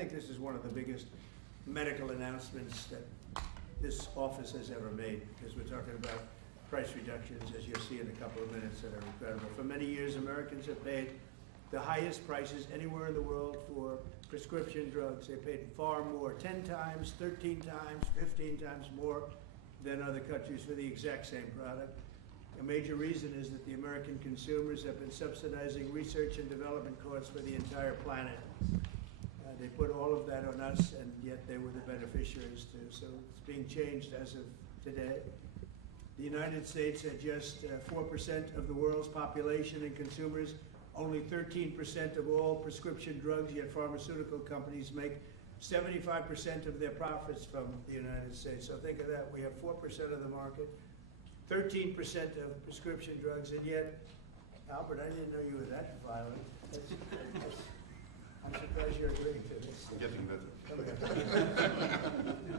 think this is one of the biggest medical announcements that this office has ever made, because we're talking about price reductions, as you'll see in a couple of minutes, that are incredible. For many years, Americans have paid the highest prices anywhere in the world for prescription drugs. They paid far more, 10 times, 13 times, 15 times more than other countries for the exact same product. A major reason is that the American consumers have been subsidizing research and development costs for the entire planet. They put all of that on us, and yet they were the beneficiaries too. So it's being changed as of today. The United States at just 4% of the world's population and consumers, only 13% of all prescription drugs, yet pharmaceutical companies make 75% of their profits from the United States. So think of that. We have 4% of the market, 13% of prescription drugs, and yet, Albert, I didn't know you were that violent. I'm surprised you're agreeing to this. I'm getting better.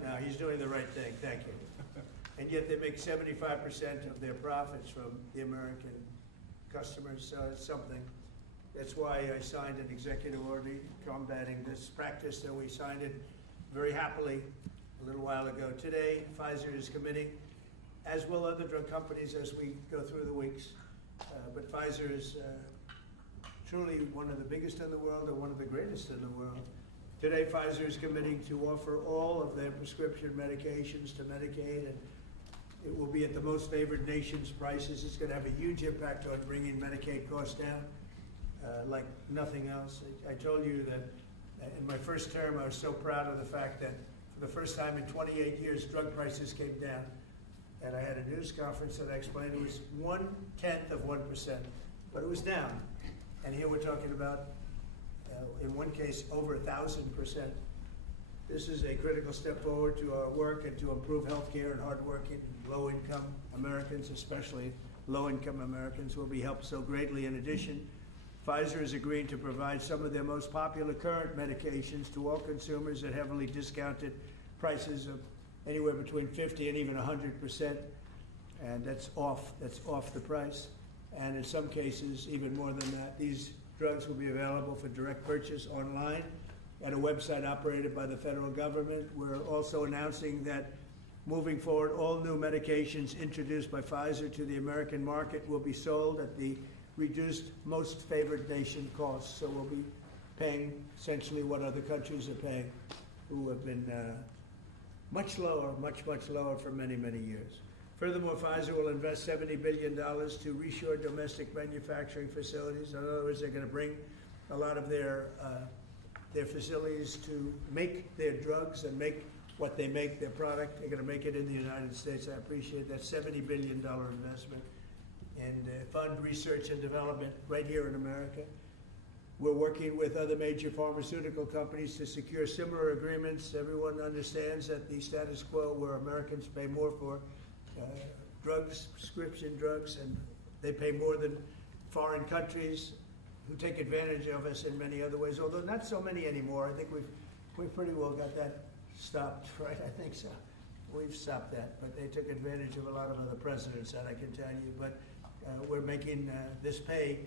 No, he's doing the right thing. Thank you. And yet they make 75% of their profits from the American customers. So it's something. That's why I signed an executive order combating this practice, and we signed it very happily a little while ago. Today, Pfizer is committing, as will other drug companies as we go through the weeks. But Pfizer is truly one of the biggest in the world and one of the greatest in the world. Today, Pfizer is committing to offer all of their prescription medications to Medicaid, and it will be at the most favored nation's prices. It's going to have a huge impact on bringing Medicaid costs down like nothing else. I told you that in my first term, I was so proud of the fact that for the first time in 28 years, drug prices came down. And I had a news conference that I explained it was 1/10 of 1%, but it was down. And here we're talking about, in one case, over 1,000%. This is a critical step forward to our work and to improve health care, and hardworking, low-income Americans, especially low-income Americans, will be helped so greatly. In addition, Pfizer is agreeing to provide some of their most popular current medications to all consumers at heavily discounted prices of anywhere between 50 and even 100%, and that's off the price. And in some cases, even more than that. These drugs will be available for direct purchase online at a website operated by the federal government. We're also announcing that moving forward, all new medications introduced by Pfizer to the American market will be sold at the reduced most favored nation costs. So we'll be paying essentially what other countries are paying, who have been much lower for many, many years. Furthermore, Pfizer will invest $70 billion to reshore domestic manufacturing facilities. In other words, they're going to bring a lot of their facilities to make their drugs and make what they make, their product. They're going to make it in the United States. I appreciate that $70 billion investment, and fund research and development right here in America. We're working with other major pharmaceutical companies to secure similar agreements. Everyone understands that the status quo where Americans pay more for drugs, prescription drugs, and they pay more than foreign countries who take advantage of us in many other ways, although not so many anymore. I think we've pretty well got that stopped, right? I think so. We've stopped that, but they took advantage of a lot of other precedents, that I can tell you. But we're making this pay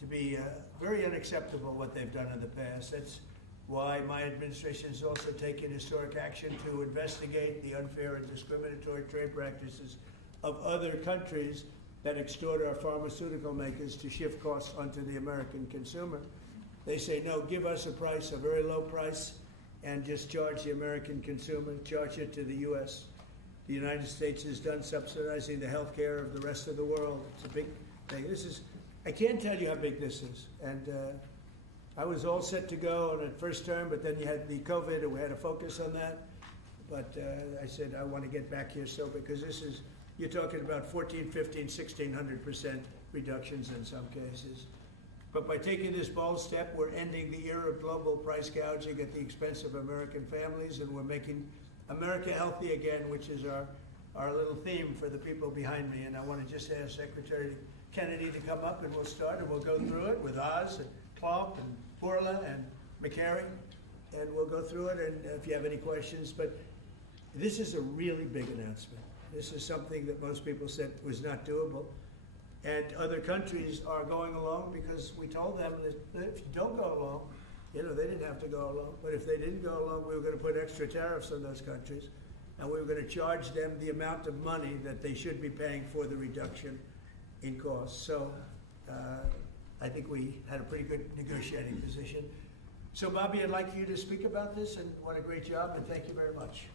to be very unacceptable, what they've done in the past. That's why my administration has also taken historic action to investigate the unfair and discriminatory trade practices of other countries that extort our pharmaceutical makers to shift costs onto the American consumer. They say, no, give us a price, a very low price, and just charge the American consumer, charge it to the U.S. The United States is done subsidizing the health care of the rest of the world. It's a big thing. I can't tell you how big this is. And I was all set to go on the first term, but then you had the COVID, and we had to focus on that. But I said, I want to get back here because you're talking about 14, 15, 1,600% reductions in some cases. But by taking this bold step, we're ending the era of global price gouging at the expense of American families, and we're making America healthy again, which is our little theme for the people behind me. And I want to just ask Secretary Kennedy to come up, and we'll start, and we'll go through it with Oz and Klump and Bourla and McCary, and we'll go through it, and if you have any questions. But this is a really big announcement. This is something that most people said was not doable. And other countries are going along because we told them that if you don't go along, You know, they didn't have to go along, but if they didn't go along, we were gonna put extra tariffs on those countries, and we were gonna charge them the amount of money that they should be paying for the reduction in costs. So, I think we had a pretty good negotiating position. So Bobby, I'd like you to speak about this, and what a great job, and thank you very much.